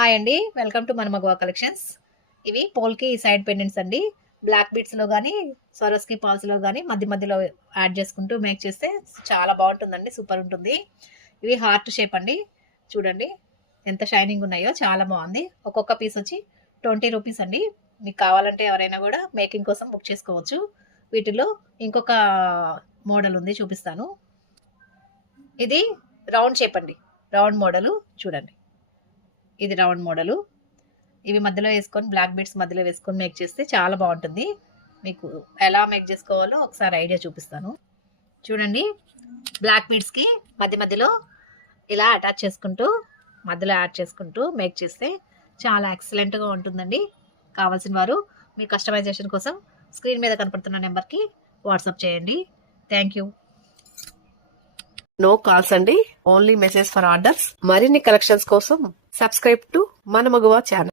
Hi అండి, welcome to మన మగవా collections. ఇవి పోల్కి సైడ్ పెండెంట్స్ అండి. బ్లాక్ బీడ్స్లో కానీ స్వరస్కి పాల్స్లో కానీ మధ్య మధ్యలో యాడ్ చేసుకుంటూ మేక్ చేస్తే చాలా బాగుంటుందండి, సూపర్ ఉంటుంది. ఇవి హార్ట్ షేప్ అండి, చూడండి ఎంత షైనింగ్ ఉన్నాయో, చాలా బాగుంది. ఒక్కొక్క పీస్ వచ్చి 20 రూపీస్ అండి. మీకు కావాలంటే ఎవరైనా కూడా మేకింగ్ కోసం బుక్ చేసుకోవచ్చు. వీటిలో ఇంకొక మోడల్ ఉంది, చూపిస్తాను. ఇది రౌండ్ షేప్ అండి, రౌండ్ మోడలు చూడండి. ఇది రౌండ్ మోడలు. ఇవి మధ్యలో వేసుకొని బ్లాక్ బీడ్స్ మధ్యలో వేసుకొని మేక్ చేస్తే చాలా బాగుంటుంది. మీకు ఎలా మేక్ చేసుకోవాలో ఒకసారి ఐడియా చూపిస్తాను. చూడండి, బ్లాక్ బీడ్స్కి మధ్య మధ్యలో ఇలా అటాచ్ చేసుకుంటూ మధ్యలో యాడ్ చేసుకుంటూ మేక్ చేస్తే చాలా ఎక్సలెంట్గా ఉంటుందండి. కావాల్సిన వారు మీ కస్టమైజేషన్ కోసం స్క్రీన్ మీద కనపడుతున్న నెంబర్కి వాట్సాప్ చేయండి. Thank you. నో కాల్స్ అండి, ఓన్లీ మెసేజ్ ఫర్ ఆర్డర్స్. మరిన్ని కలెక్షన్స్ కోసం సబ్స్క్రైబ్ టు మన మగువ ఛానల్.